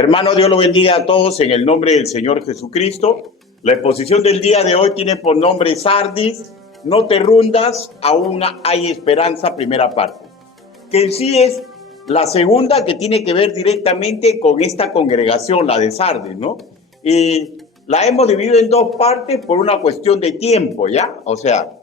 Hermano, Dios lo bendiga a todos en el nombre del Señor Jesucristo. La exposición del día de hoy tiene por nombre Sardis, no te rundas, aún hay esperanza, primera parte. Que en sí es la segunda que tiene que ver directamente con esta congregación, la de Sardis, ¿no? Y la hemos dividido en dos partes por una cuestión de tiempo, ¿ya? O sea,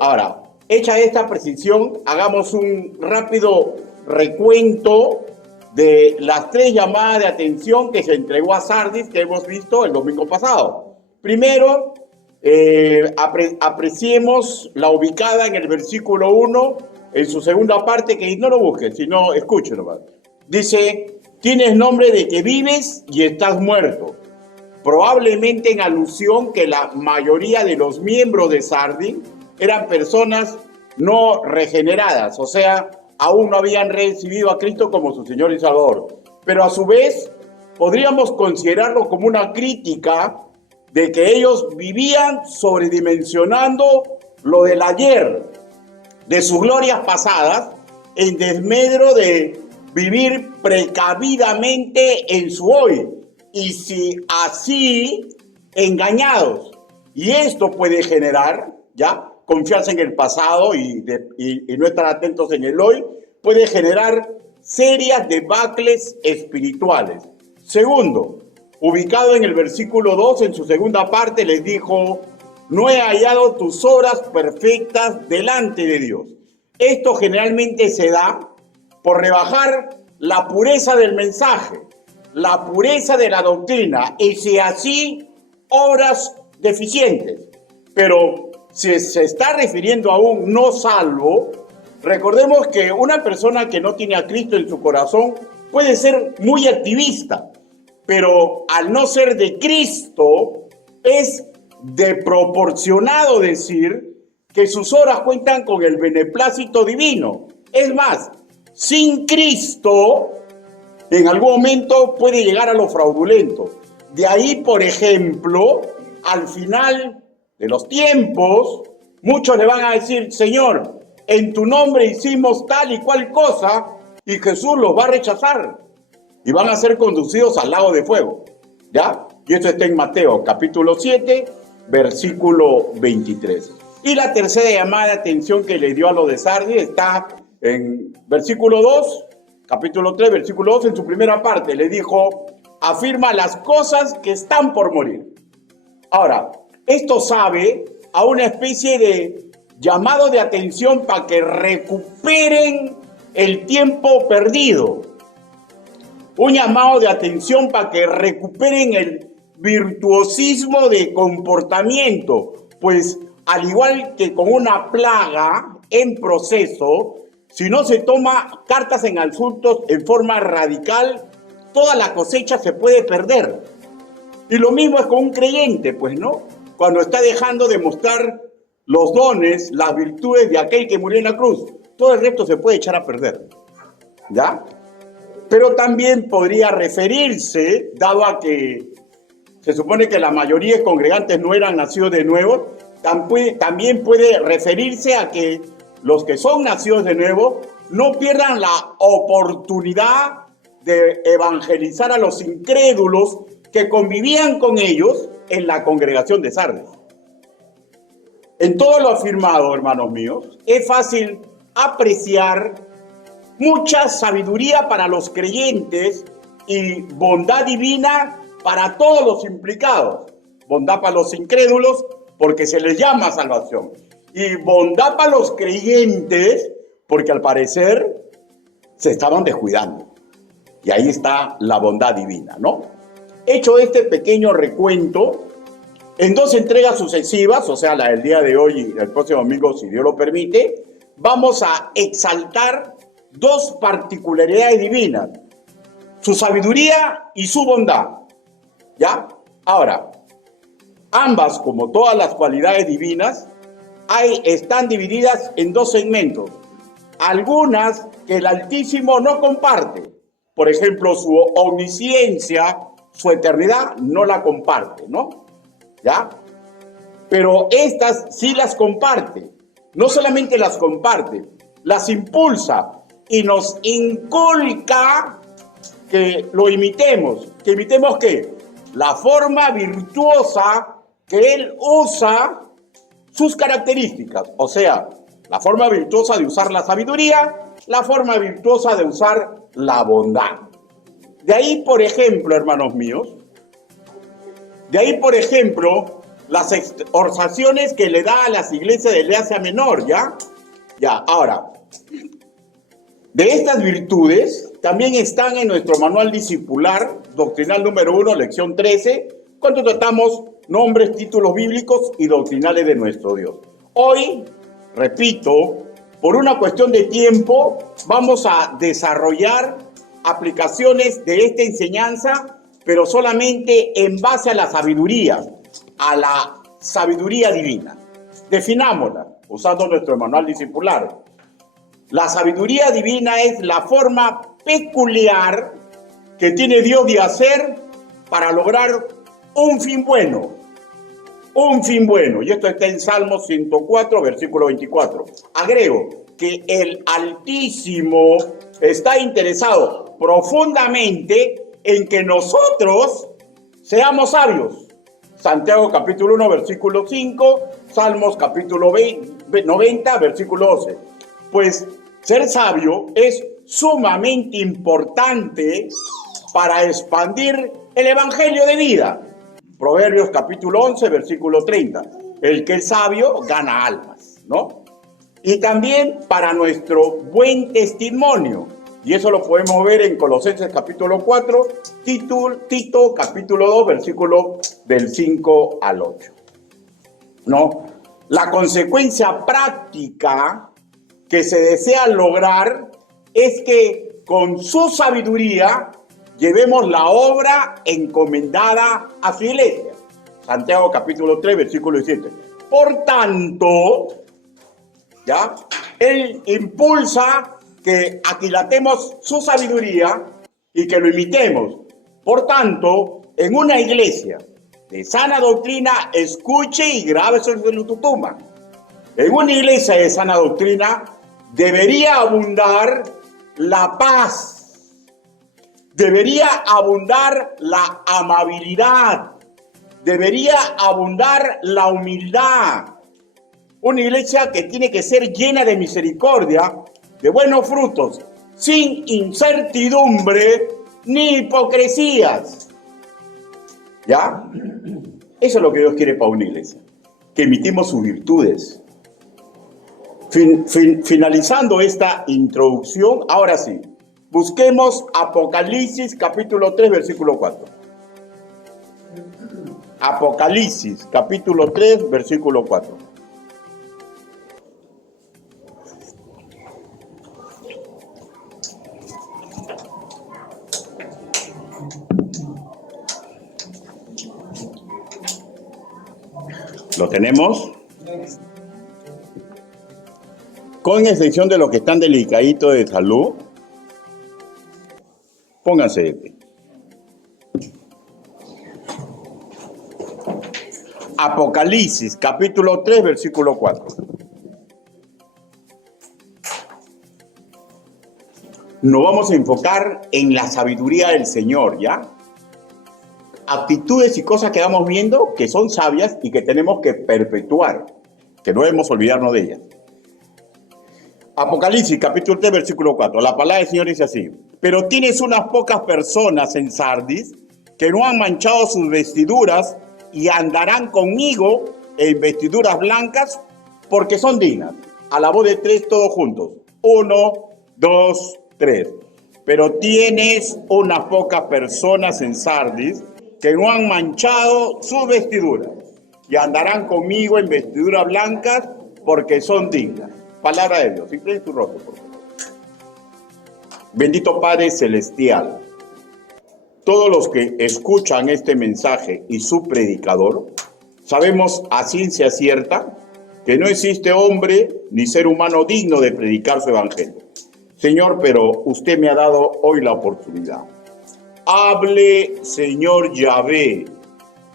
ahora, hecha esta precisión, hagamos un rápido recuento de las tres llamadas de atención que se entregó a Sardis que hemos visto el domingo pasado. Primero, apreciemos la ubicada en el versículo 1, en su segunda parte, que no lo busquen, sino escúchenlo. Dice, tienes nombre de que vives y estás muerto. Probablemente en alusión que la mayoría de los miembros de Sardis eran personas no regeneradas, o sea, aún no habían recibido a Cristo como su Señor y Salvador. Pero a su vez, podríamos considerarlo como una crítica de que ellos vivían sobredimensionando lo del ayer, de sus glorias pasadas, en desmedro de vivir precavidamente en su hoy, y si así, engañados. Y esto puede generar, ¿ya?, confiarse en el pasado y no estar atentos en el hoy, puede generar serias debacles espirituales. Segundo, ubicado en el versículo 2, en su segunda parte, les dijo, no he hallado tus obras perfectas delante de Dios. Esto generalmente se da por rebajar la pureza del mensaje, la pureza de la doctrina, y si así, obras deficientes. Pero si se está refiriendo a un no salvo, recordemos que una persona que no tiene a Cristo en su corazón puede ser muy activista, pero al no ser de Cristo es desproporcionado decir que sus obras cuentan con el beneplácito divino. Es más, sin Cristo en algún momento puede llegar a lo fraudulento. De ahí, por ejemplo, al final de los tiempos, muchos le van a decir, Señor, en tu nombre hicimos tal y cual cosa, y Jesús los va a rechazar y van a ser conducidos al lago de fuego, ¿ya? Y esto está en Mateo, capítulo 7, versículo 23. Y la tercera llamada de atención que le dio a los de Sardis está en versículo 2, capítulo 3, versículo 2, en su primera parte. Le dijo, afirma las cosas que están por morir. Ahora, esto sabe a una especie de llamado de atención para que recuperen el tiempo perdido. Un llamado de atención para que recuperen el virtuosismo de comportamiento. Pues al igual que con una plaga en proceso, si no se toma cartas en asuntos en forma radical, toda la cosecha se puede perder. Y lo mismo es con un creyente, pues, ¿no? Cuando está dejando de mostrar los dones, las virtudes de aquel que murió en la cruz, todo el resto se puede echar a perder, ¿ya? Pero también podría referirse, dado a que se supone que la mayoría de congregantes no eran nacidos de nuevo, también puede referirse a que los que son nacidos de nuevo no pierdan la oportunidad de evangelizar a los incrédulos que convivían con ellos en la congregación de Sardis. En todo lo afirmado, hermanos míos, es fácil apreciar mucha sabiduría para los creyentes y bondad divina para todos los implicados. Bondad para los incrédulos porque se les llama salvación. Y bondad para los creyentes porque al parecer se estaban descuidando. Y ahí está la bondad divina, ¿no? Hecho este pequeño recuento, en dos entregas sucesivas, o sea, la del día de hoy y el próximo domingo, si Dios lo permite, vamos a exaltar dos particularidades divinas, su sabiduría y su bondad, ¿ya? Ahora, ambas, como todas las cualidades divinas, están divididas en dos segmentos. Algunas que el Altísimo no comparte, por ejemplo, su omnisciencia, su eternidad, no la comparte, ¿no? ¿Ya? Pero estas sí las comparte. No solamente las comparte, las impulsa y nos inculca que lo imitemos. ¿Que imitemos qué? La forma virtuosa que él usa, sus características. O sea, la forma virtuosa de usar la sabiduría, la forma virtuosa de usar la bondad. De ahí, por ejemplo, hermanos míos, las exhortaciones que le da a las iglesias de Asia Menor, ¿ya? Ahora, de estas virtudes también están en nuestro manual discipular, doctrinal número 1, lección 13, cuando tratamos nombres, títulos bíblicos y doctrinales de nuestro Dios. Hoy, repito, por una cuestión de tiempo, vamos a desarrollar aplicaciones de esta enseñanza, pero solamente en base a la sabiduría divina. Definámosla usando nuestro manual discipular. La sabiduría divina es la forma peculiar que tiene Dios de hacer para lograr un fin bueno. Un fin bueno. Y esto está en Salmos 104, versículo 24. Agrego que el Altísimo está interesado profundamente en que nosotros seamos sabios. Santiago capítulo 1, versículo 5, Salmos capítulo 90, versículo 12. Pues ser sabio es sumamente importante para expandir el evangelio de vida. Proverbios capítulo 11, versículo 30. El que es sabio gana almas, ¿no? Y también para nuestro buen testimonio. Y eso lo podemos ver en Colosenses capítulo 4, Tito capítulo 2, versículo del 5 al 8. ¿No? La consecuencia práctica que se desea lograr es que con su sabiduría llevemos la obra encomendada a su iglesia. Santiago capítulo 3, versículo 17. Por tanto, ¿ya? Él impulsa que aquilatemos su sabiduría y que lo imitemos. Por tanto, en una iglesia de sana doctrina, escuche y grabe eso en tu tumba. En una iglesia de sana doctrina debería abundar la paz, debería abundar la amabilidad, debería abundar la humildad. Una iglesia que tiene que ser llena de misericordia, de buenos frutos, sin incertidumbre ni hipocresías. ¿Ya? Eso es lo que Dios quiere para una iglesia, que imitemos sus virtudes. Finalizando esta introducción, ahora sí, busquemos Apocalipsis capítulo 3, versículo 4. Apocalipsis capítulo 3, versículo 4. ¿Lo tenemos? Con excepción de los que están delicaditos de salud, pónganse de pie. Apocalipsis, capítulo 3, versículo 4. Nos vamos a enfocar en la sabiduría del Señor, ¿ya? Actitudes y cosas que vamos viendo que son sabias y que tenemos que perpetuar, que no debemos olvidarnos de ellas. Apocalipsis, capítulo 3, versículo 4. La palabra del Señor dice así: pero tienes unas pocas personas en Sardis que no han manchado sus vestiduras y andarán conmigo en vestiduras blancas porque son dignas. A la voz de tres, todos juntos. 1, 2, 3. Pero tienes unas pocas personas en Sardis que no han manchado sus vestiduras y andarán conmigo en vestiduras blancas porque son dignas. Palabra de Dios. Incline tu rostro, por favor. Bendito Padre Celestial, todos los que escuchan este mensaje y su predicador, sabemos a ciencia cierta que no existe hombre ni ser humano digno de predicar su evangelio. Señor, pero usted me ha dado hoy la oportunidad. Hable, Señor Yahvé.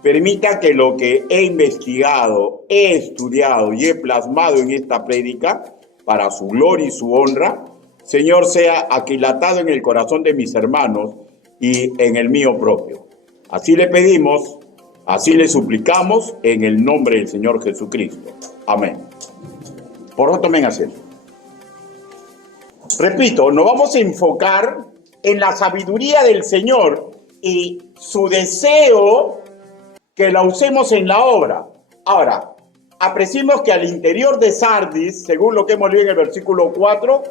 Permita que lo que he investigado, he estudiado y he plasmado en esta prédica, para su gloria y su honra, Señor, sea aquilatado en el corazón de mis hermanos y en el mío propio. Así le pedimos, así le suplicamos en el nombre del Señor Jesucristo. Amén. Por favor, tomen asiento. Repito, nos vamos a enfocar en la sabiduría del Señor y su deseo que la usemos en la obra. Ahora, apreciemos que al interior de Sardis, según lo que hemos leído en el versículo 4,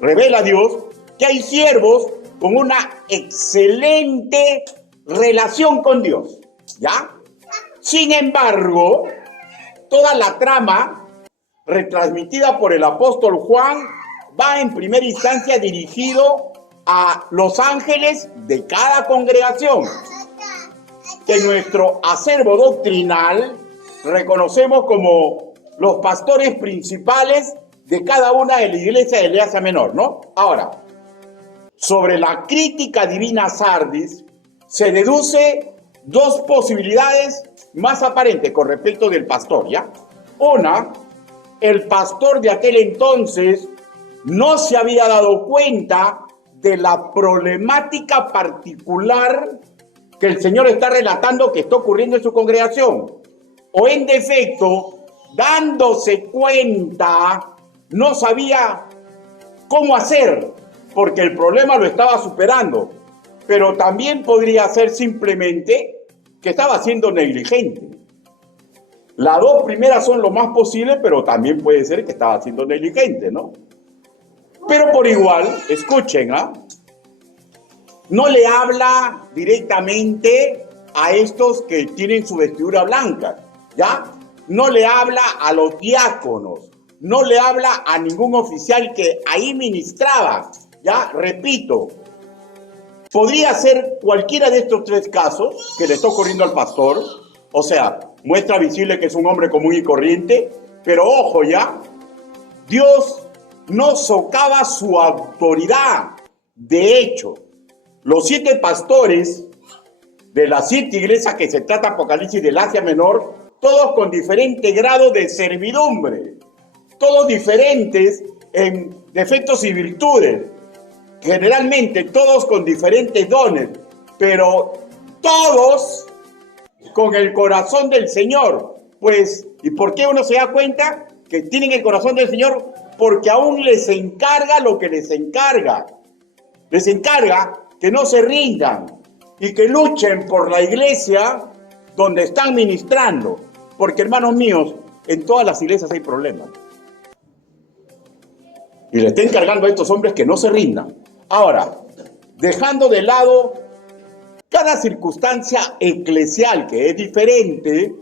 revela a Dios que hay siervos con una excelente relación con Dios, ¿ya? Sin embargo, toda la trama retransmitida por el apóstol Juan va en primera instancia dirigido a los ángeles de cada congregación, que en nuestro acervo doctrinal reconocemos como los pastores principales de cada una de la iglesia de Asia Menor, ¿no? Ahora, sobre la crítica divina a Sardis, se deduce dos posibilidades más aparentes con respecto del pastor, ¿ya? Una, el pastor de aquel entonces no se había dado cuenta de la problemática particular que el Señor está relatando que está ocurriendo en su congregación. O en defecto, dándose cuenta, no sabía cómo hacer, porque el problema lo estaba superando. Pero también podría ser simplemente que estaba siendo negligente. Las dos primeras son lo más posible, pero también puede ser que estaba siendo negligente, ¿no? Pero por igual, escuchen, no le habla directamente a estos que tienen su vestidura blanca, ¿ya? No le habla a los diáconos, no le habla a ningún oficial que ahí ministraba, ¿ya? Repito, podría ser cualquiera de estos tres casos que le está ocurriendo al pastor, o sea, muestra visible que es un hombre común y corriente, pero ojo ya, Dios no socava su autoridad. De hecho, los 7 pastores de las 7 iglesias que se trata Apocalipsis del Asia Menor, todos con diferente grado de servidumbre, todos diferentes en defectos y virtudes, generalmente todos con diferentes dones, pero todos con el corazón del Señor. Pues, ¿y por qué uno se da cuenta que tienen el corazón del Señor? Porque aún les encarga lo que les encarga. Les encarga que no se rindan y que luchen por la iglesia donde están ministrando. Porque, hermanos míos, en todas las iglesias hay problemas. Y le está encargando a estos hombres que no se rindan. Ahora, dejando de lado cada circunstancia eclesial que es diferente,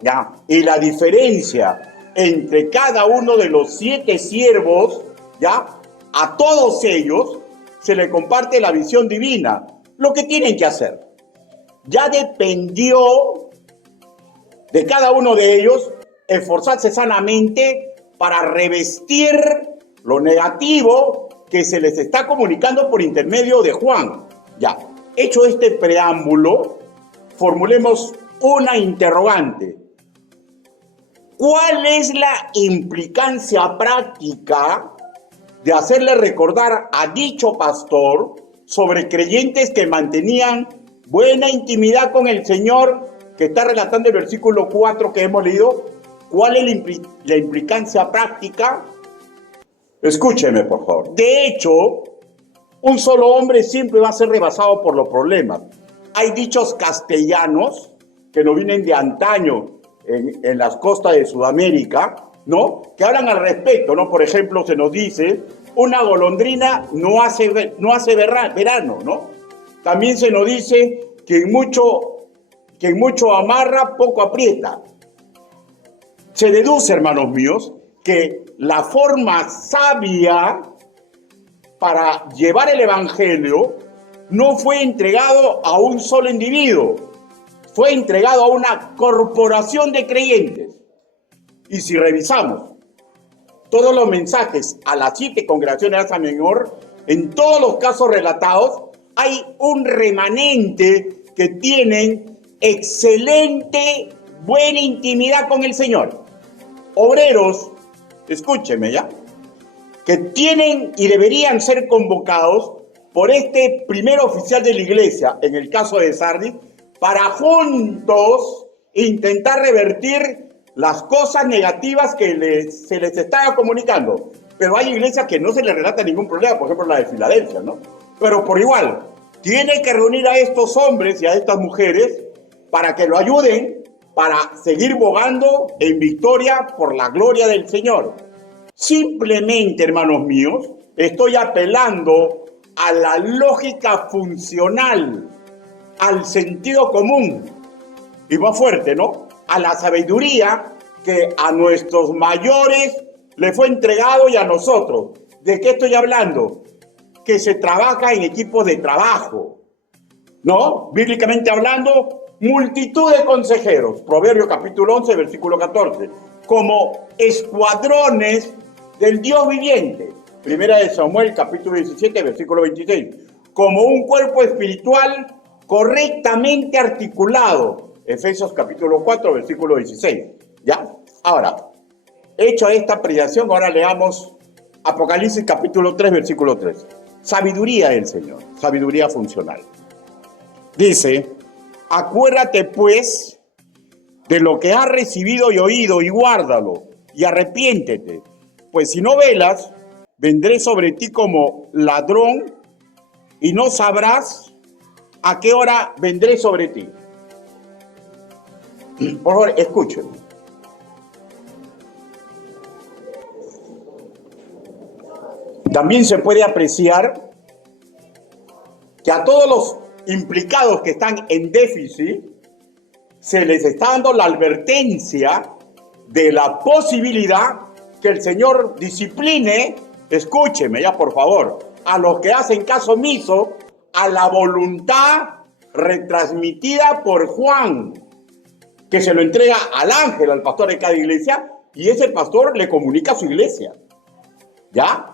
¿ya? Y la diferencia entre cada uno de los 7 siervos, ¿ya? A todos ellos se le comparte la visión divina, lo que tienen que hacer. Ya dependió de cada uno de ellos esforzarse sanamente para revestir lo negativo que se les está comunicando por intermedio de Juan. Ya, hecho este preámbulo, formulemos una interrogante. ¿Cuál es la implicancia práctica de hacerle recordar a dicho pastor sobre creyentes que mantenían buena intimidad con el Señor, que está relatando el versículo 4 que hemos leído? ¿Cuál es la implicancia práctica? Escúcheme, por favor. De hecho, un solo hombre siempre va a ser rebasado por los problemas. Hay dichos castellanos que no vienen de antaño en las costas de Sudamérica, ¿no? Que hablan al respecto, ¿no? Por ejemplo, se nos dice, una golondrina no hace verano, ¿no? También se nos dice que en mucho amarra, poco aprieta. Se deduce, hermanos míos, que la forma sabia para llevar el evangelio no fue entregado a un solo individuo, fue entregado a una corporación de creyentes. Y si revisamos todos los mensajes a las 7 congregaciones de Asia Menor, en todos los casos relatados, hay un remanente que tienen excelente, buena intimidad con el Señor. Obreros, escúcheme ya, que tienen y deberían ser convocados por este primer oficial de la iglesia, en el caso de Sardis, para juntos intentar revertir las cosas negativas que se les estaba comunicando. Pero hay iglesias que no se les relata ningún problema, por ejemplo la de Filadelfia, ¿no? Pero por igual, tiene que reunir a estos hombres y a estas mujeres para que lo ayuden para seguir bogando en victoria por la gloria del Señor. Simplemente, hermanos míos, estoy apelando a la lógica funcional, al sentido común, y más fuerte, ¿no? A la sabiduría que a nuestros mayores le fue entregado y a nosotros. ¿De qué estoy hablando? Que se trabaja en equipos de trabajo, ¿no? Bíblicamente hablando, multitud de consejeros, Proverbios capítulo 11, versículo 14, como escuadrones del Dios viviente. Primera de Samuel, capítulo 17, versículo 26, como un cuerpo espiritual correctamente articulado. Efesios capítulo 4, versículo 16. ¿Ya? Ahora, hecho esta apreciación, ahora leamos Apocalipsis capítulo 3, versículo 3. Sabiduría del Señor, sabiduría funcional. Dice, acuérdate pues de lo que has recibido y oído y guárdalo y arrepiéntete, pues si no velas, vendré sobre ti como ladrón y no sabrás a qué hora vendré sobre ti. Por favor, escuchen. También se puede apreciar que a todos los implicados que están en déficit se les está dando la advertencia de la posibilidad que el Señor discipline, escúcheme ya por favor, a los que hacen caso omiso a la voluntad retransmitida por Juan, que se lo entrega al ángel, al pastor de cada iglesia, y ese pastor le comunica a su iglesia. ¿Ya?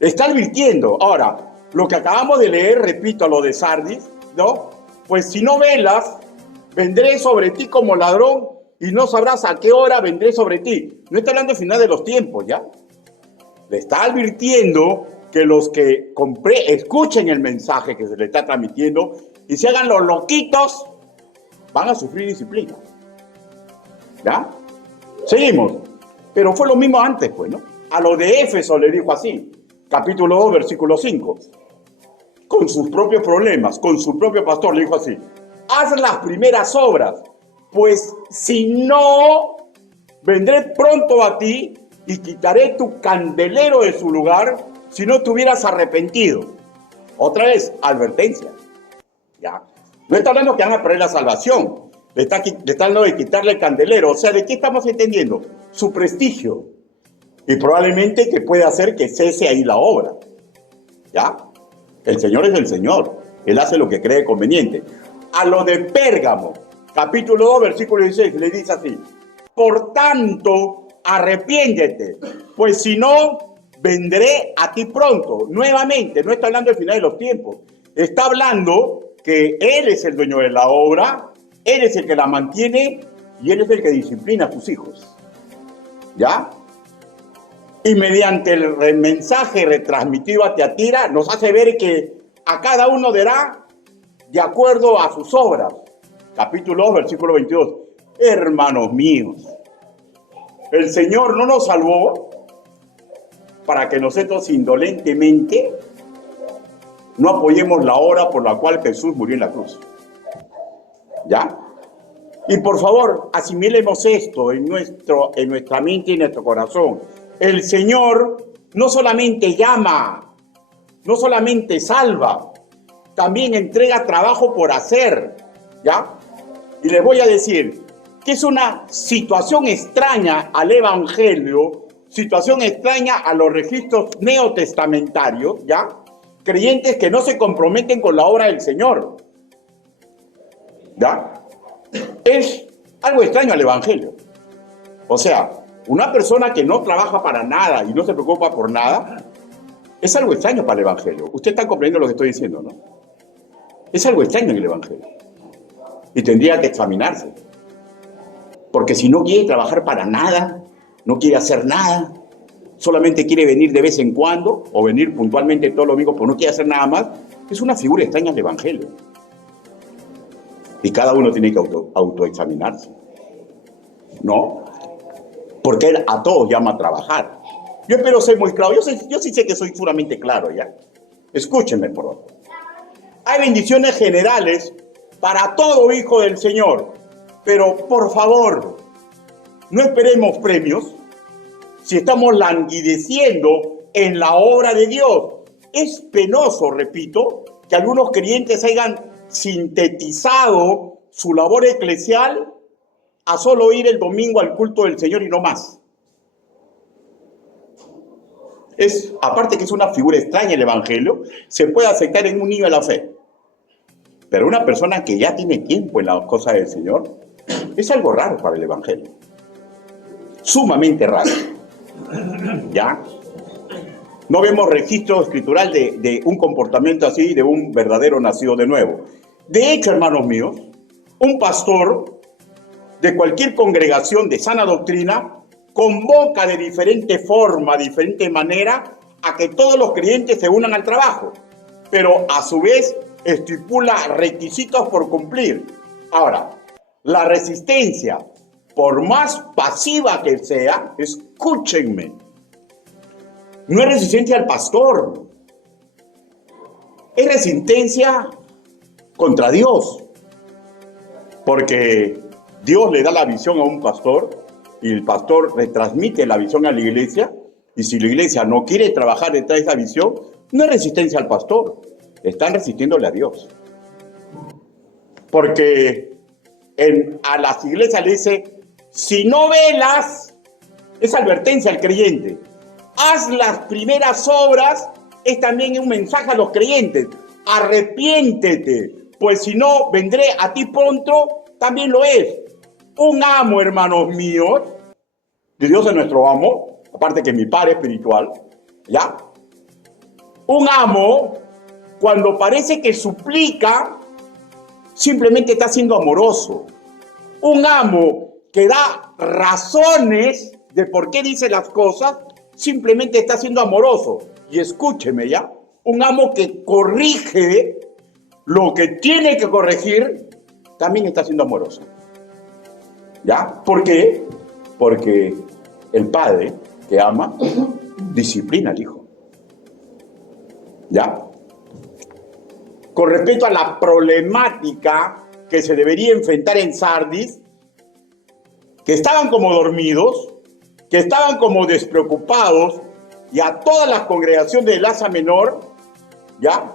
Está advirtiendo. Ahora, lo que acabamos de leer, repito, a lo de Sardis, ¿no? Pues si no velas, vendré sobre ti como ladrón y no sabrás a qué hora vendré sobre ti. No está hablando del final de los tiempos, ¿ya? Le está advirtiendo que los que escuchen el mensaje que se le está transmitiendo y se hagan los loquitos, van a sufrir disciplina. ¿Ya? Seguimos. Pero fue lo mismo antes, pues, ¿no? A lo de Éfeso le dijo así, capítulo 2, versículo 5. Con sus propios problemas, con su propio pastor, le dijo así, haz las primeras obras, pues si no, vendré pronto a ti y quitaré tu candelero de su lugar si no te hubieras arrepentido. Otra vez, advertencia. ¿Ya? No está hablando que van a perder la salvación, le está hablando de quitarle el candelero. O sea, ¿de qué estamos entendiendo? Su prestigio. Y probablemente que puede hacer que cese ahí la obra. ¿Ya? El Señor es el Señor. Él hace lo que cree conveniente. A lo de Pérgamo, capítulo 2, versículo 16, le dice así. Por tanto, arrepiéntete, pues si no, vendré a ti pronto. Nuevamente, no está hablando del final de los tiempos. Está hablando que Él es el dueño de la obra, Él es el que la mantiene y Él es el que disciplina a sus hijos. ¿Ya? Y mediante el mensaje retransmitido a Tiatira nos hace ver que a cada uno dará de acuerdo a sus obras. Capítulo 2, versículo 22. Hermanos míos, el Señor no nos salvó para que nosotros indolentemente no apoyemos la obra por la cual Jesús murió en la cruz. ¿Ya? Y por favor, asimilemos esto en nuestra mente y en nuestro corazón. El Señor no solamente llama, no solamente salva, también entrega trabajo por hacer, ¿ya? Y les voy a decir que es una situación extraña al Evangelio, situación extraña a los registros neotestamentarios, ¿ya? Creyentes que no se comprometen con la obra del Señor, ¿ya? Es algo extraño al Evangelio. O sea, una persona que no trabaja para nada y no se preocupa por nada, es algo extraño para el Evangelio. Usted está comprendiendo lo que estoy diciendo, ¿no? Es algo extraño en el Evangelio. Y tendría que examinarse. Porque si no quiere trabajar para nada, no quiere hacer nada, solamente quiere venir de vez en cuando o venir puntualmente todos los domingos, pero no quiere hacer nada más, es una figura extraña del Evangelio. Y cada uno tiene que autoexaminarse, ¿no? Porque Él a todos llama a trabajar. Yo espero ser muy claro. Yo sí sé que soy puramente claro, ¿ya? Escúchenme, por favor. Hay bendiciones generales para todo hijo del Señor. Pero, por favor, no esperemos premios si estamos languideciendo en la obra de Dios. Es penoso, repito, que algunos creyentes hayan sintetizado su labor eclesial a solo ir el domingo al culto del Señor y no más. Aparte que es una figura extraña el Evangelio, se puede aceptar en un niño de la fe. Pero una persona que ya tiene tiempo en las cosas del Señor, es algo raro para el Evangelio. Sumamente raro. ¿Ya? No vemos registro escritural de un comportamiento así, de un verdadero nacido de nuevo. De hecho, hermanos míos, un pastor de cualquier congregación de sana doctrina convoca de diferente forma, diferente manera, a que todos los creyentes se unan al trabajo, pero a su vez estipula requisitos por cumplir. Ahora, la resistencia, por más pasiva que sea, escúchenme, no es resistencia al pastor, es resistencia contra Dios, porque Dios le da la visión a un pastor y el pastor retransmite la visión a la iglesia, y si la iglesia no quiere trabajar detrás de esa visión, no es resistencia al pastor, están resistiéndole a Dios. Porque a las iglesias le dice, si no velas, es advertencia al creyente. Haz las primeras obras, es también un mensaje a los creyentes. Arrepiéntete, pues si no, vendré a ti pronto, también lo es. Un amo, hermanos míos, de Dios es nuestro amo, aparte que mi padre espiritual, ¿ya? Un amo, cuando parece que suplica, simplemente está siendo amoroso. Un amo que da razones de por qué dice las cosas, simplemente está siendo amoroso. Y escúcheme, ¿ya? Un amo que corrige lo que tiene que corregir, también está siendo amoroso. ¿Ya? ¿Por qué? Porque el padre que ama disciplina al hijo. ¿Ya? Con respecto a la problemática que se debería enfrentar en Sardis, que estaban como dormidos, que estaban como despreocupados, y a todas las congregaciones de Asia Menor, ¿ya?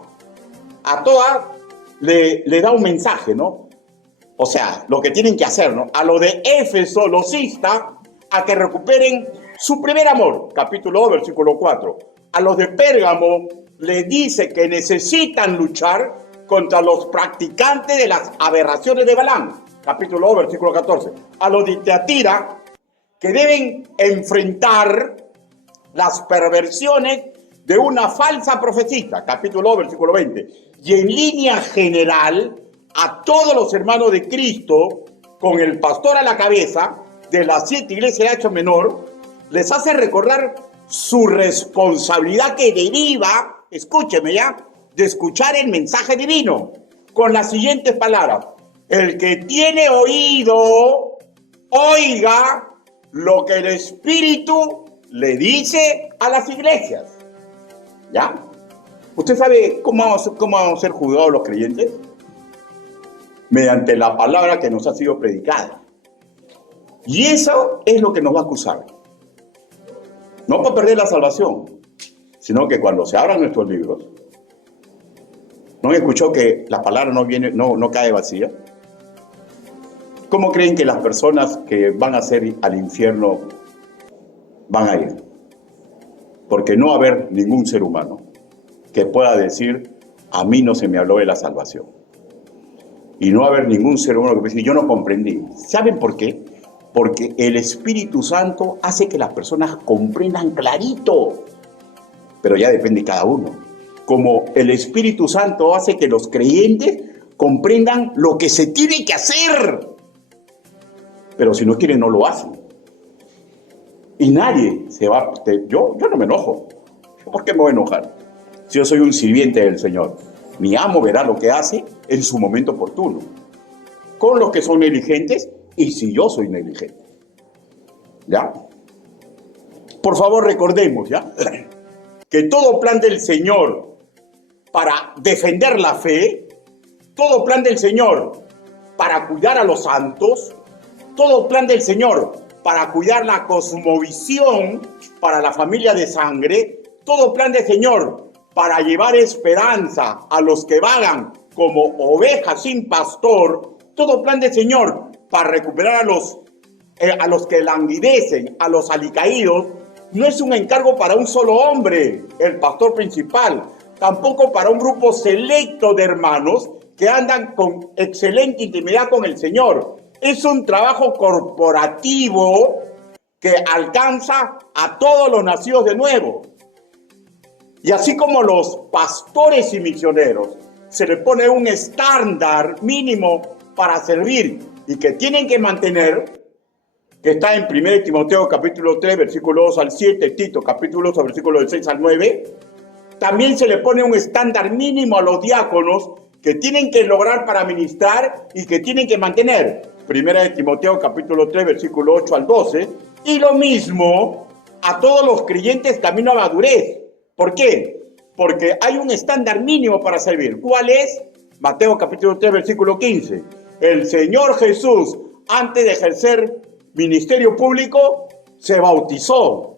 A todas le da un mensaje, ¿no? O sea, lo que tienen que hacer, ¿no? A lo de Éfeso los insta a que recuperen su primer amor, capítulo 2, versículo 4. A los de Pérgamo les dice que necesitan luchar contra los practicantes de las aberraciones de Balaam, capítulo 2, versículo 14. A los de Teatira, que deben enfrentar las perversiones de una falsa profecía, capítulo 2, versículo 20. Y en línea general, a todos los hermanos de Cristo, con el pastor a la cabeza de las 7 iglesias de Asia Menor, les hace recordar su responsabilidad que deriva, escúcheme ya, de escuchar el mensaje divino, con las siguientes palabras: el que tiene oído, oiga lo que el Espíritu le dice a las iglesias. ¿Ya? ¿Usted sabe cómo vamos a ser juzgados los creyentes? Mediante la palabra que nos ha sido predicada. Y eso es lo que nos va a acusar. No para perder la salvación, sino que cuando se abran nuestros libros, ¿no escuchó que la palabra no cae vacía? ¿Cómo creen que las personas que van a ser al infierno van a ir? Porque no va a haber ningún ser humano que pueda decir, a mí no se me habló de la salvación. Y no va a haber ningún ser humano que pueda decir, yo no comprendí. ¿Saben por qué? Porque el Espíritu Santo hace que las personas comprendan clarito. Pero ya depende de cada uno. Como el Espíritu Santo hace que los creyentes comprendan lo que se tiene que hacer. Pero si no quieren, no lo hacen. Y nadie se va... Yo no me enojo. ¿Por qué me voy a enojar? Si yo soy un sirviente del Señor. Mi amo verá lo que hace en su momento oportuno. Con los que son negligentes y si yo soy negligente. ¿Ya? Por favor, recordemos, ¿ya? Que todo plan del Señor para defender la fe, todo plan del Señor para cuidar a los santos, todo plan del Señor para cuidar la cosmovisión para la familia de sangre, todo plan del Señor para llevar esperanza a los que vagan como ovejas sin pastor, todo plan del Señor para recuperar a los que languidecen, a los alicaídos, no es un encargo para un solo hombre, el pastor principal, tampoco para un grupo selecto de hermanos que andan con excelente intimidad con el Señor. Es un trabajo corporativo que alcanza a todos los nacidos de nuevo. Y así como los pastores y misioneros se le pone un estándar mínimo para servir y que tienen que mantener, que está en 1 Timoteo capítulo 3, versículo 2 al 7, Tito capítulo 2, versículo 6 al 9, también se le pone un estándar mínimo a los diáconos que tienen que lograr para ministrar y que tienen que mantener. 1 Timoteo capítulo 3, versículo 8 al 12, y lo mismo a todos los creyentes camino a madurez. ¿Por qué? Porque hay un estándar mínimo para servir. ¿Cuál es? Mateo capítulo 3, versículo 15. El Señor Jesús, antes de ejercer ministerio público, se bautizó,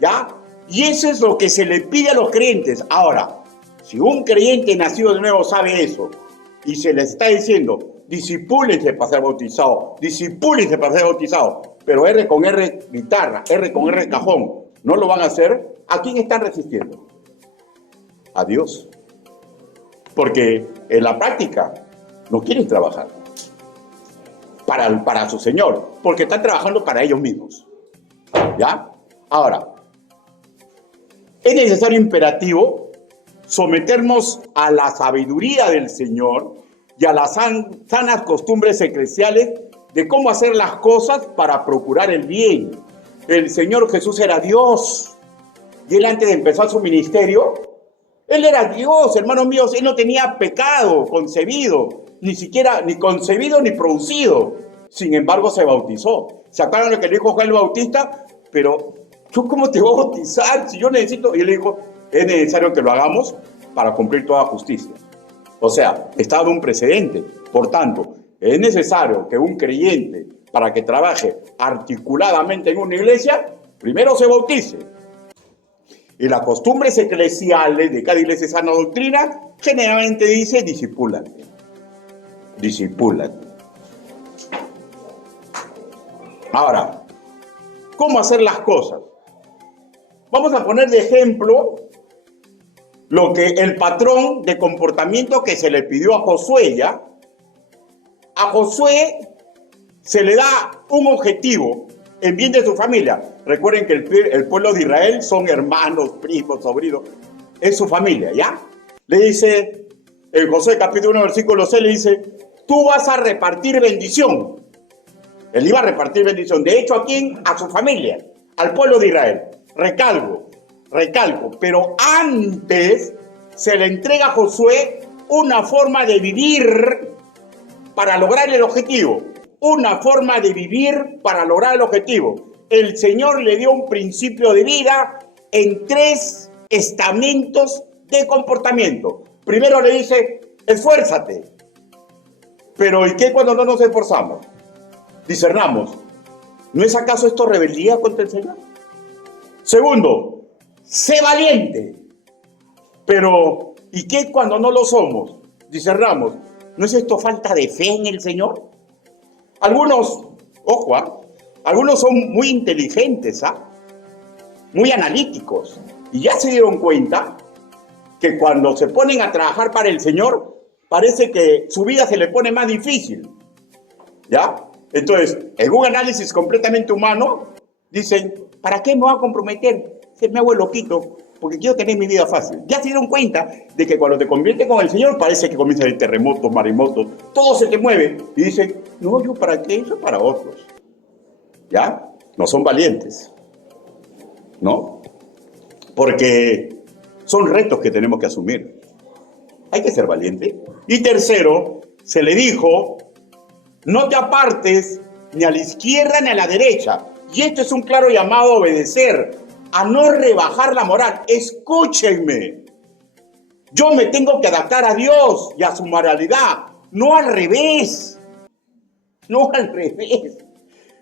¿ya? Y eso es lo que se le pide a los creyentes. Ahora, si un creyente nacido de nuevo sabe eso y se les está diciendo, disipúlense para ser bautizado, disipúlense para ser bautizado, pero R con R guitarra, R con R cajón, no lo van a hacer, ¿a quién están resistiendo? A Dios. Porque en la práctica no quieren trabajar para su Señor, porque están trabajando para ellos mismos. ¿Ya? Ahora, es necesario imperativo someternos a la sabiduría del Señor y a las sanas costumbres eclesiales de cómo hacer las cosas para procurar el bien. El Señor Jesús era Dios y él antes de empezar su ministerio, él era Dios, hermanos míos, él no tenía pecado concebido, ni siquiera ni concebido ni producido. Sin embargo, se bautizó. ¿Se acuerdan lo que le dijo Juan el Bautista? Pero, ¿yo cómo te voy a bautizar si yo necesito? Y él le dijo, es necesario que lo hagamos para cumplir toda justicia. O sea, está dando un precedente. Por tanto, es necesario que un creyente, para que trabaje articuladamente en una iglesia, primero se bautice. Y las costumbres eclesiales de cada iglesia de sana doctrina generalmente dice discipúlate. Discipúlate. Ahora, ¿cómo hacer las cosas? Vamos a poner de ejemplo lo que el patrón de comportamiento que se le pidió a Josué, ¿ya? A Josué se le da un objetivo en bien de su familia. Recuerden que el pueblo de Israel son hermanos, primos, sobrinos, es su familia, ¿ya? Le dice, en Josué capítulo 1, versículo 6, le dice, tú vas a repartir bendición. Él iba a repartir bendición. De hecho, ¿a quién? A su familia, al pueblo de Israel. Recalco, pero antes se le entrega a Josué una forma de vivir para lograr el objetivo. Una forma de vivir para lograr el objetivo. El Señor le dio un principio de vida en 3 estamentos de comportamiento. Primero le dice, esfuérzate. Pero ¿y qué cuando no nos esforzamos? Discernamos. ¿No es acaso esto rebeldía contra el Señor? Segundo, sé valiente. Pero ¿y qué cuando no lo somos? Discernamos. ¿No es esto falta de fe en el Señor? Algunos, ojo, algunos son muy inteligentes, muy analíticos, y ya se dieron cuenta que cuando se ponen a trabajar para el Señor, parece que su vida se le pone más difícil, ¿ya? Entonces, en un análisis completamente humano, dicen, ¿para qué me voy a comprometer? Se me hago el loquito, porque quiero tener mi vida fácil. Ya se dieron cuenta de que cuando te conviertes con el Señor, parece que comienza el terremoto, maremoto, todo se te mueve. Y dicen, no, yo para qué, eso es para otros. ¿Ya? No son valientes. ¿no? Porque son retos que tenemos que asumir. Hay que ser valiente. Y tercero, se le dijo, no te apartes ni a la izquierda ni a la derecha. Y esto es un claro llamado a obedecer, a no rebajar la moral. Escúchenme. Yo me tengo que adaptar a Dios y a su moralidad, no al revés. No al revés.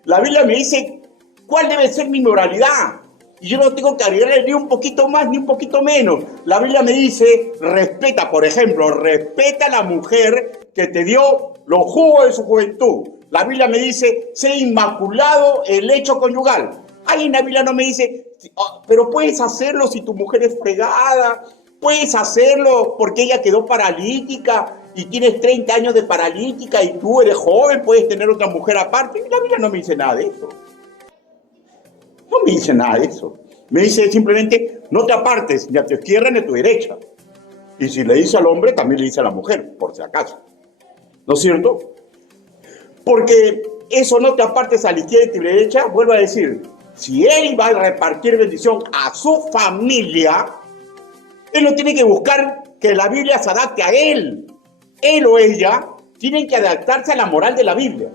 La Biblia me dice cuál debe ser mi moralidad. Y yo no tengo que agregarle ni un poquito más ni un poquito menos. La Biblia me dice, respeta, por ejemplo, respeta a la mujer que te dio los jugos de su juventud. La Biblia me dice, sé inmaculado el hecho conyugal. Ahí en la Biblia no me dice, oh, pero puedes hacerlo si tu mujer es fregada, puedes hacerlo porque ella quedó paralítica y tienes 30 años de paralítica y tú eres joven, puedes tener otra mujer aparte. La Biblia no me dice nada de eso. No me dice nada de eso. Me dice simplemente, no te apartes ni a tu izquierda ni a tu derecha. Y si le dice al hombre, también le dice a la mujer, por si acaso. ¿No es cierto? Porque eso no te apartes a la izquierda y a tu derecha, vuelvo a decir, si él va a repartir bendición a su familia, él no tiene que buscar que la Biblia se adapte a él. Él o ella tienen que adaptarse a la moral de la Biblia.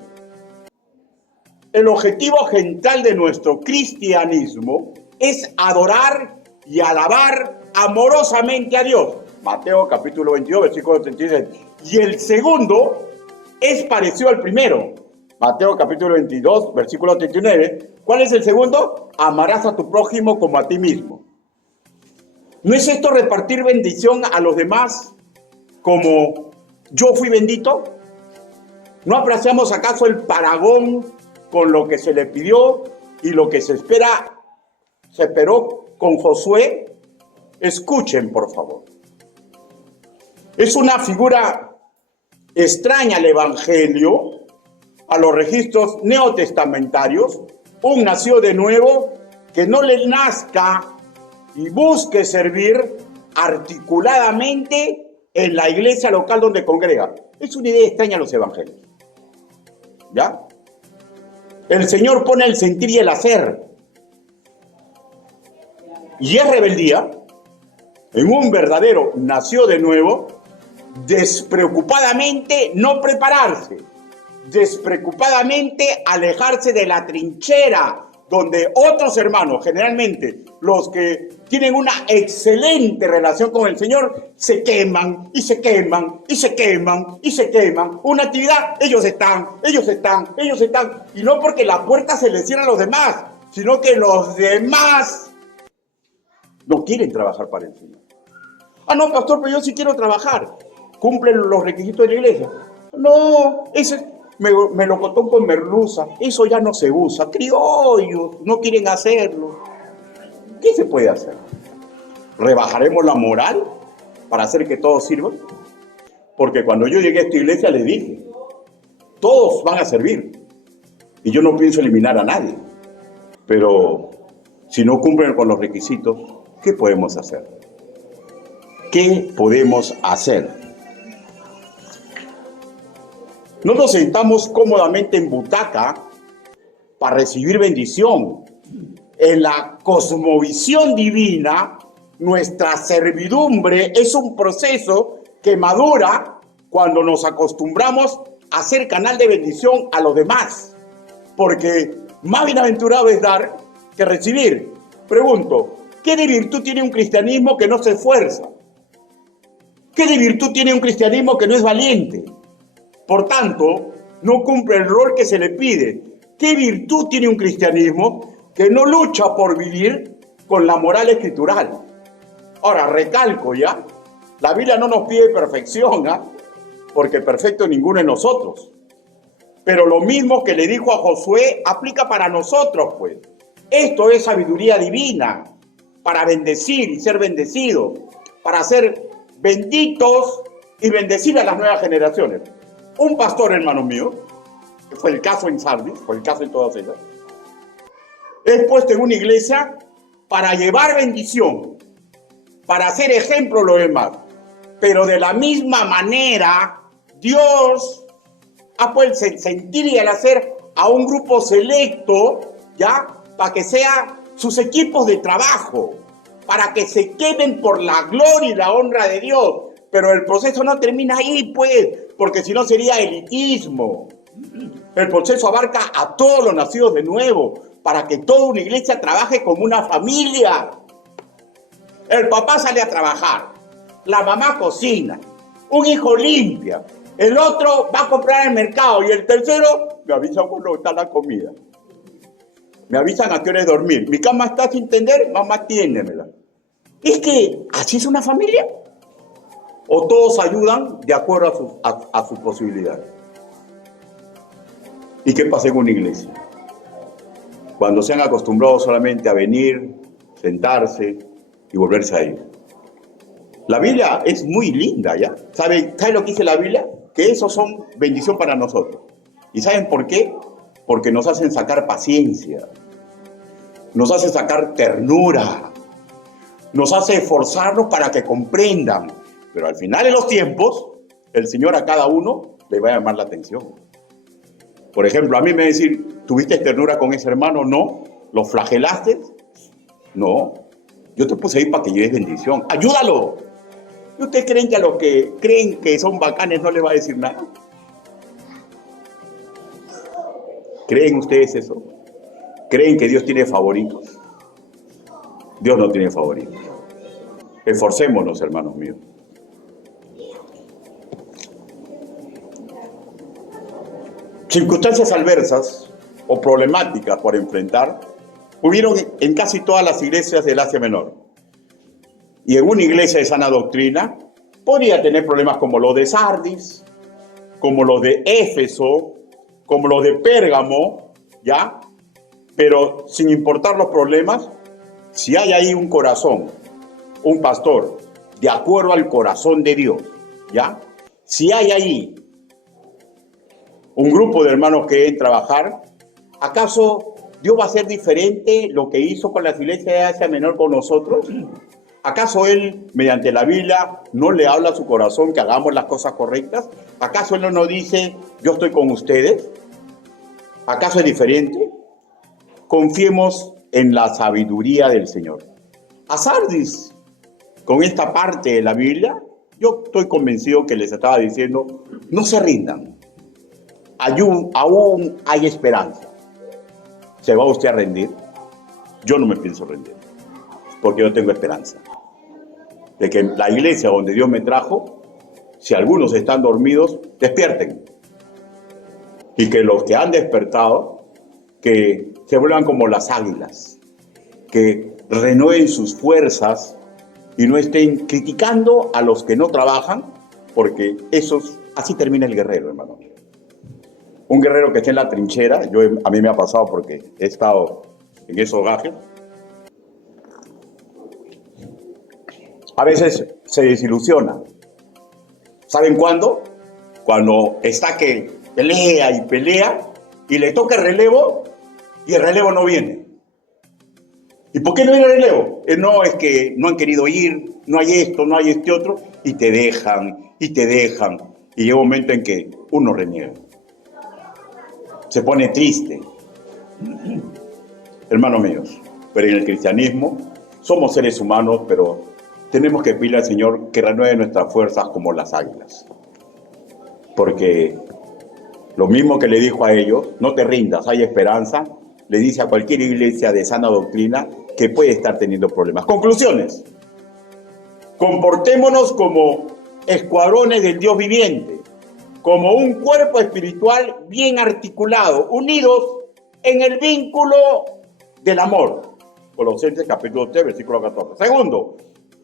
El objetivo central de nuestro cristianismo es adorar y alabar amorosamente a Dios. Mateo capítulo 22, versículo 36. Y el segundo es parecido al primero. Mateo capítulo 22, versículo 39. ¿Cuál es el segundo? Amarás a tu prójimo como a ti mismo. ¿No es esto repartir bendición a los demás como yo fui bendito? ¿No apreciamos acaso el paragón con lo que se le pidió y lo que se esperó con Josué? Escuchen, por favor. Es una figura extraña al Evangelio, a los registros neotestamentarios, un nacido de nuevo que no le nazca y busque servir articuladamente en la iglesia local donde congrega. Es una idea extraña a los evangelios. ¿Ya? El Señor pone el sentir y el hacer. Y es rebeldía en un verdadero nació de nuevo, despreocupadamente no prepararse, despreocupadamente alejarse de la trinchera donde otros hermanos, generalmente los que tienen una excelente relación con el Señor, se queman y se queman y se queman y se queman. Una actividad, ellos están. Y no porque la puerta se les cierra a los demás, sino que los demás no quieren trabajar para el Señor. Ah, no, pastor, pero yo sí quiero trabajar. ¿Cumplen los requisitos de la iglesia? No, eso es melocotón con merluza. Eso ya no se usa. Criollos no quieren hacerlo. ¿Qué se puede hacer? ¿Rebajaremos la moral para hacer que todos sirvan? Porque cuando yo llegué a esta iglesia les dije, todos van a servir. Y yo no pienso eliminar a nadie. Pero si no cumplen con los requisitos, ¿qué podemos hacer? ¿Qué podemos hacer? No nos sentamos cómodamente en butaca para recibir bendición. En la cosmovisión divina, nuestra servidumbre es un proceso que madura cuando nos acostumbramos a ser canal de bendición a los demás. Porque más bienaventurado es dar que recibir. Pregunto, ¿qué de virtud tiene un cristianismo que no se esfuerza? ¿Qué de virtud tiene un cristianismo que no es valiente? Por tanto, no cumple el rol que se le pide. ¿Qué virtud tiene un cristianismo que no lucha por vivir con la moral escritural? Ahora, recalco ya, la Biblia no nos pide perfección, ¿eh? Porque perfecto ninguno de nosotros. Pero lo mismo que le dijo a Josué aplica para nosotros, pues. Esto es sabiduría divina para bendecir y ser bendecido, para ser benditos y bendecir a las nuevas generaciones. Un pastor, hermano mío, que fue el caso en Sardis, fue el caso en todas ellas, es puesto en una iglesia para llevar bendición, para hacer ejemplo a los demás. Pero de la misma manera, Dios ha puesto el sentir y el hacer a un grupo selecto, ¿ya? Para que sea sus equipos de trabajo, para que se queden por la gloria y la honra de Dios. Pero el proceso no termina ahí, pues, porque si no sería elitismo. El proceso abarca a todos los nacidos de nuevo, para que toda una iglesia trabaje como una familia. El papá sale a trabajar, la mamá cocina, un hijo limpia, el otro va a comprar al mercado y el tercero me avisan cuando está la comida. Me avisan a qué hora es dormir. Mi cama está sin tender, mamá atiéndemela. Es que así es una familia. O todos ayudan de acuerdo a sus posibilidades. ¿Y qué pasa en una iglesia? Cuando se han acostumbrado solamente a venir, sentarse y volverse a ir. La Biblia es muy linda, ¿ya? ¿Sabe lo que dice la Biblia? Que esos son bendición para nosotros. ¿Y saben por qué? Porque nos hacen sacar paciencia, nos hacen sacar ternura, nos hace esforzarnos para que comprendan. Pero al final de los tiempos, el Señor a cada uno le va a llamar la atención. Por ejemplo, a mí me va a decir, ¿tuviste ternura con ese hermano? No. ¿Lo flagelaste? No. Yo te puse ahí para que lleves bendición. ¡Ayúdalo! ¿Y ustedes creen que a los que creen que son bacanes no les va a decir nada? ¿Creen ustedes eso? ¿Creen que Dios tiene favoritos? Dios no tiene favoritos. Esforcémonos, hermanos míos. Circunstancias adversas o problemáticas por enfrentar hubieron en casi todas las iglesias del Asia Menor. Y en una iglesia de sana doctrina podría tener problemas como los de Sardis, como los de Éfeso, como los de Pérgamo, ¿ya? Pero sin importar los problemas, si hay ahí un corazón, un pastor, de acuerdo al corazón de Dios, ¿ya? Si hay ahí un grupo de hermanos que deben trabajar, ¿acaso Dios va a hacer diferente lo que hizo con las iglesias de Asia Menor con nosotros? ¿Acaso Él, mediante la Biblia, no le habla a su corazón que hagamos las cosas correctas? ¿Acaso Él no nos dice, yo estoy con ustedes? ¿Acaso es diferente? Confiemos en la sabiduría del Señor. A Sardis, con esta parte de la Biblia, yo estoy convencido que les estaba diciendo, no se rindan. Aún hay esperanza. ¿Se va usted a rendir? Yo no me pienso rendir, porque yo tengo esperanza de que la iglesia donde Dios me trajo, si algunos están dormidos, despierten. Y que los que han despertado, que se vuelvan como las águilas, que renueven sus fuerzas y no estén criticando a los que no trabajan, porque así termina el guerrero, hermano. Un guerrero que esté en la trinchera, a mí me ha pasado porque he estado en esos gajes, a veces se desilusiona. ¿Saben cuándo? Cuando está que pelea y pelea y le toca el relevo y el relevo no viene. ¿Y por qué no viene el relevo? No, es que no han querido ir, no hay esto, no hay este otro, y te dejan, y te dejan. Y llega un momento en que uno reniega. Se pone triste. Hermanos míos, pero en el cristianismo somos seres humanos, pero tenemos que pedirle al Señor que renueve nuestras fuerzas como las águilas. Porque lo mismo que le dijo a ellos, no te rindas, hay esperanza, le dice a cualquier iglesia de sana doctrina que puede estar teniendo problemas. Conclusiones. Comportémonos como escuadrones del Dios viviente, como un cuerpo espiritual bien articulado, unidos en el vínculo del amor. Colosenses capítulo 3, versículo 14. Segundo,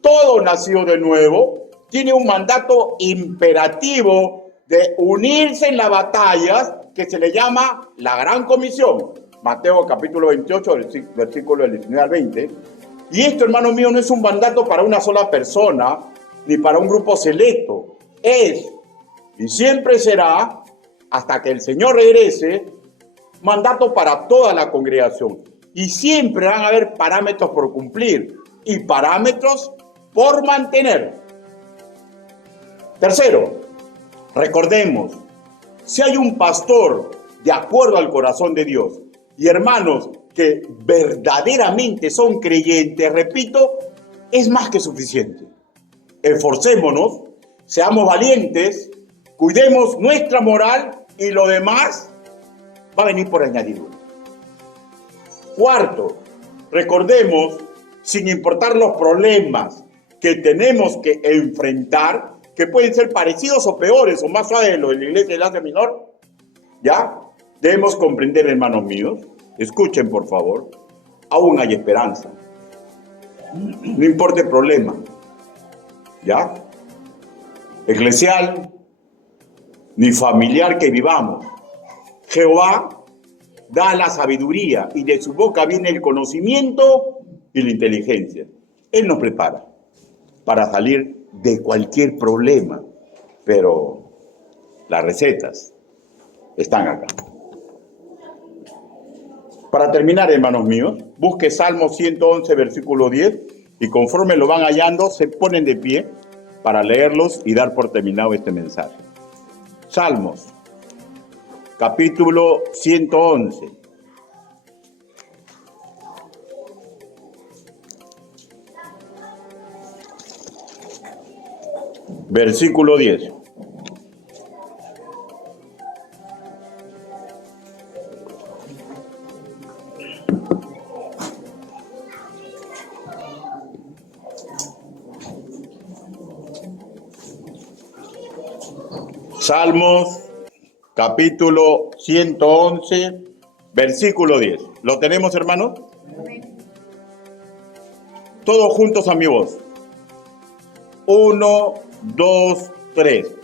todo nacido de nuevo tiene un mandato imperativo de unirse en las batallas que se le llama la Gran Comisión. Mateo capítulo 28, versículo del 19 al 20. Y esto, hermano mío, no es un mandato para una sola persona, ni para un grupo selecto. Es, y siempre será, hasta que el Señor regrese, mandato para toda la congregación. Y siempre van a haber parámetros por cumplir y parámetros por mantener. Tercero, recordemos, si hay un pastor de acuerdo al corazón de Dios y hermanos que verdaderamente son creyentes, repito, es más que suficiente. Esforcémonos, seamos valientes, cuidemos nuestra moral y lo demás va a venir por añadidura. Cuarto, recordemos, sin importar los problemas que tenemos que enfrentar, que pueden ser parecidos o peores o más suaves de lo de la iglesia de Asia Menor, ¿ya? Debemos comprender, hermanos míos, escuchen por favor, aún hay esperanza. No importa el problema, ¿ya? Eclesial ni familiar que vivamos, Jehová da la sabiduría y de su boca viene el conocimiento y la inteligencia. Él nos prepara para salir de cualquier problema, pero las recetas están acá. Para terminar, hermanos míos, busque Salmo 111, versículo 10, y conforme lo van hallando, se ponen de pie para leerlos y dar por terminado este mensaje. Salmos, capítulo 111. Versículo 10. Salmos, capítulo 111, versículo 10. ¿Lo tenemos, hermanos? Todos juntos a mi voz. 1, 2, 3.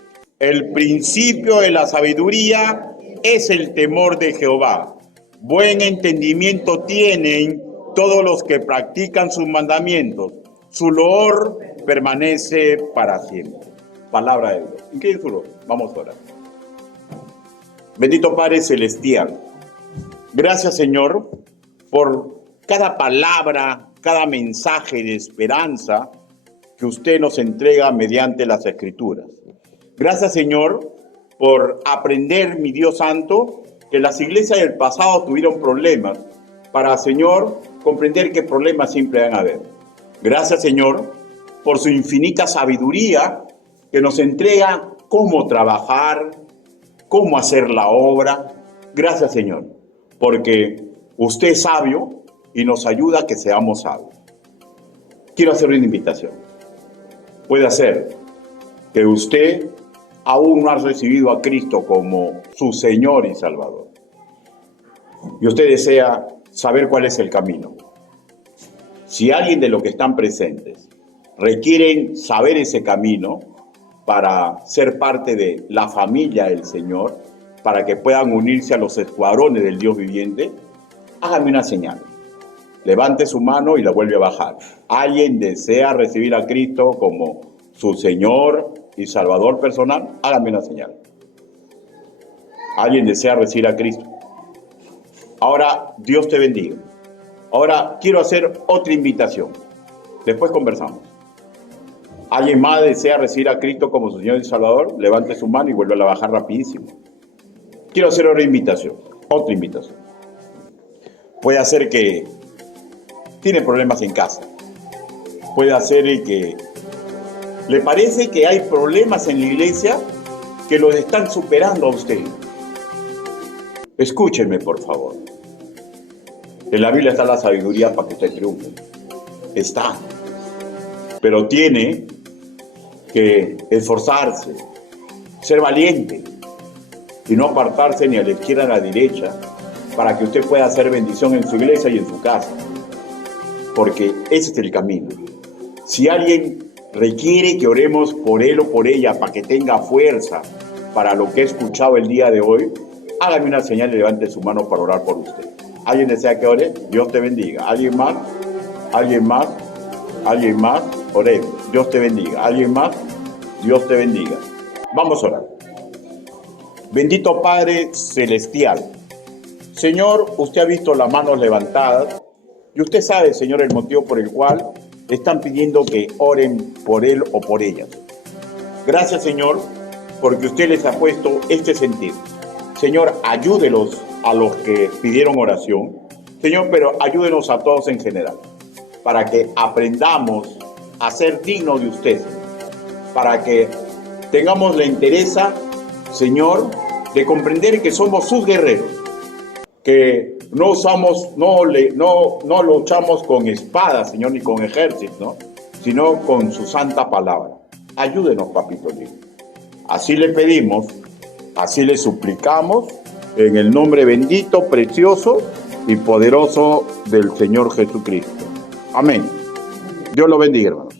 El principio de la sabiduría es el temor de Jehová. Buen entendimiento tienen todos los que practican sus mandamientos. Su loor permanece para siempre. Palabra de Dios. Inclinen su rostro. Vamos a orar. Bendito Padre Celestial, gracias, Señor, por cada palabra, cada mensaje de esperanza que usted nos entrega mediante las Escrituras. Gracias, Señor, por aprender, mi Dios Santo, que las iglesias del pasado tuvieron problemas, para, Señor, comprender qué problemas siempre van a haber. Gracias, Señor, por su infinita sabiduría que nos entrega cómo trabajar, cómo hacer la obra. Gracias, Señor, porque usted es sabio y nos ayuda a que seamos sabios. Quiero hacerle una invitación. Puede ser que usted aún no ha recibido a Cristo como su Señor y Salvador. Y usted desea saber cuál es el camino. Si alguien de los que están presentes requieren saber ese camino para ser parte de la familia del Señor, para que puedan unirse a los escuadrones del Dios viviente, hágame una señal. Levante su mano y la vuelve a bajar. ¿Alguien desea recibir a Cristo como su Señor y Salvador personal? Hágame una señal. ¿Alguien desea recibir a Cristo? Ahora, Dios te bendiga. Ahora, quiero hacer otra invitación. Después conversamos. ¿Alguien más desea recibir a Cristo como su Señor y Salvador? Levante su mano y vuelve a bajar rapidísimo. Quiero hacer otra invitación. Puede ser que tiene problemas en casa. Puede ser que le parece que hay problemas en la iglesia que los están superando a usted. Escúchenme, por favor. En la Biblia está la sabiduría para que usted triunfe. Está. Pero tiene que esforzarse, ser valiente y no apartarse ni a la izquierda ni a la derecha para que usted pueda hacer bendición en su iglesia y en su casa. Porque ese es el camino. Si alguien requiere que oremos por él o por ella para que tenga fuerza para lo que he escuchado el día de hoy, hágame una señal y levante su mano para orar por usted. ¿Alguien desea que ore? Dios te bendiga. ¿Alguien más? ¿Alguien más? ¿Alguien más? Oremos. Dios te bendiga. ¿Alguien más? Dios te bendiga. Vamos a orar. Bendito Padre Celestial. Señor, usted ha visto las manos levantadas y usted sabe, Señor, el motivo por el cual están pidiendo que oren por él o por ellas. Gracias, Señor, porque usted les ha puesto este sentido. Señor, ayúdelos a los que pidieron oración. Señor, pero ayúdenos a todos en general, para que aprendamos a ser dignos de usted, para que tengamos la entereza, Señor, de comprender que somos sus guerreros, que no luchamos con espadas, Señor, ni con ejércitos, ¿no? Sino con su santa palabra. Ayúdenos, papito lindo. Así le pedimos, así le suplicamos, en el nombre bendito, precioso y poderoso del Señor Jesucristo. Amén. Dios lo bendiga, hermano.